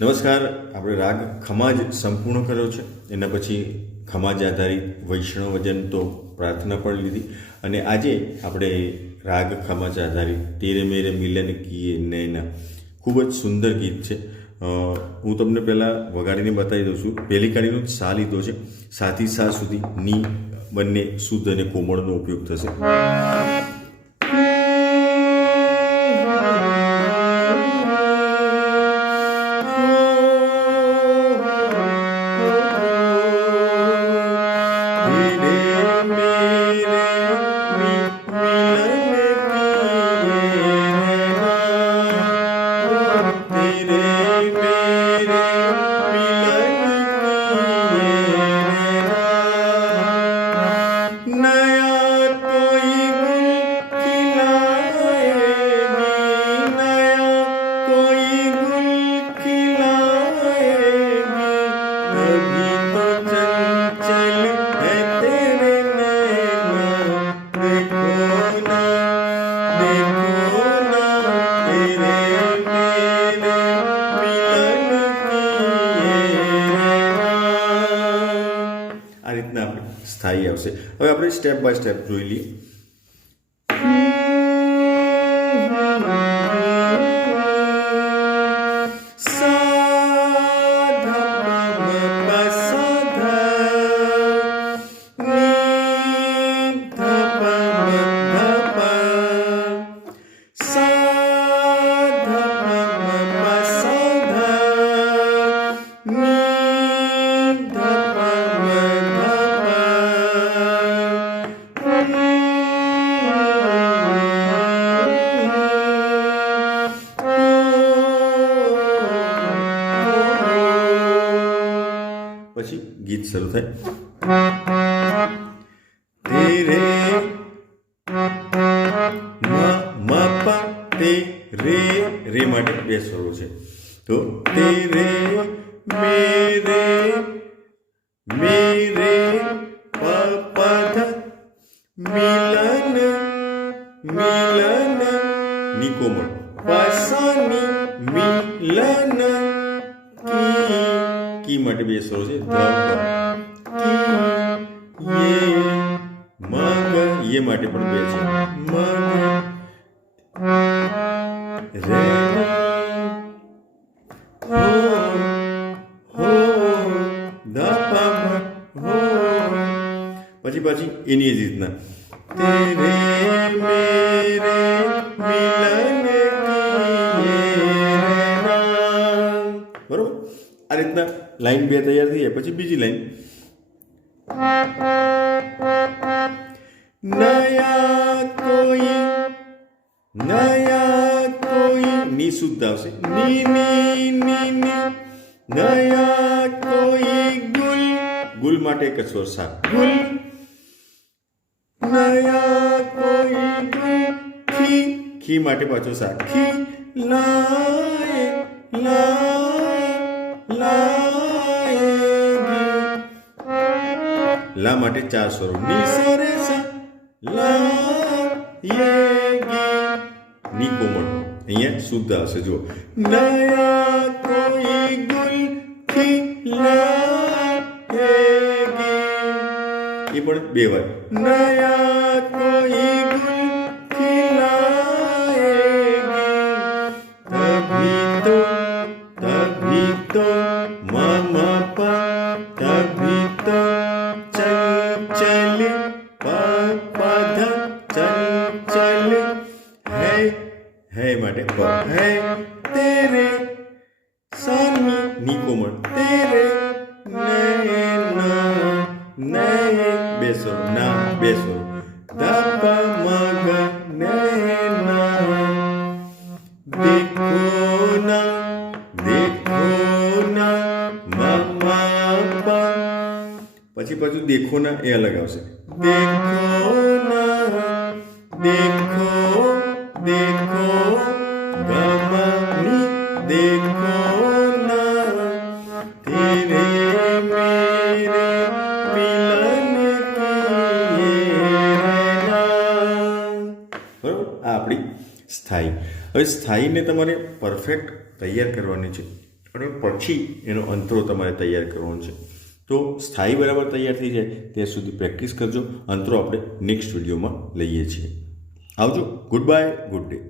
નમસ્કાર, આપણે રાગ ખમાજ સંપૂર્ણ કર્યો છે. એના પછી ખમાજ આધારિત વૈષ્ણવ વજન તો પ્રાર્થના પણ લીધી. અને આજે આપણે રાગ ખમાજ આધારિત તેરે મેરે મિલન કીએ નૈના. ખૂબ જ સુંદર ગીત છે. હું તમને પહેલાં વગાડીને બતાવી દઉં છું. પહેલી કાળીનો સા લીધો છે. સાથી સા સુધી ની બંને શુદ્ધ અને કોમળનો ઉપયોગ થશે. રીતના સ્થાયી આવશે. હવે આપણે સ્ટેપ બાય સ્ટેપ જોઈ લઈએ. શરૂ થાય. મ મ, પ, તે, રે રે માટે બે સ્વરો છે. તો પેરે મે, રે મેરે પ પ ધ મિલન મિલન, નિકોમળ. પસની, મિલન કી માટે બે સ્વરો છે. કી માટે પણ બે છે. રે હો પછી પછી એની જ રીતના. તેરે મેરે લાઈન બે તૈયાર થઈ જાય પછી બીજી લાઈન નયા કોઈ નયા કોઈ ની શુદ્ધ આવશે ની ની ની ની નયા કોઈ ગુલ ગુલ માટે એક જ સ્વર સા ગુલ નયા કોઈ ગુલ ખી ખી માટે પાછો સા ખી લાએ લા માટે ચાર સ્વરો. ની સ રે સા, લા, યે, ગી, ની કોમળ. અહીંયા શુદ્ધ આવશે, જુઓ. નયા કોઈ ગુલ ખિલાએગી એ પણ બે વાર. નયા માટે પ હે તેરે સાની ની કોમળ તેરે નયના નય બેસો, ના, બેસો. દપ મગ, નયના. દેખો ના દેખો ના, મમા, પ. પછી પાછું દેખો ના એ અલગ આવશે. દેખો ના, દેખો ગમની ना तेरे मेरे मिलन બરાબર આ આપણી સ્થાયી હવે સ્થાયીને તમારે પરફેક્ટ તૈયાર કરવાની છે અને પછી એનો અંતરો તમારે તૈયાર કરવાનો છે. તો સ્થાયી બરાબર તૈયાર થઈ જાય, ત્યાં સુધી પ્રેક્ટિસ કરજો. અંતરો આપણે નેક્સ્ટ વિડીયોમાં લઈએ છીએ. આવજો. Good bye good day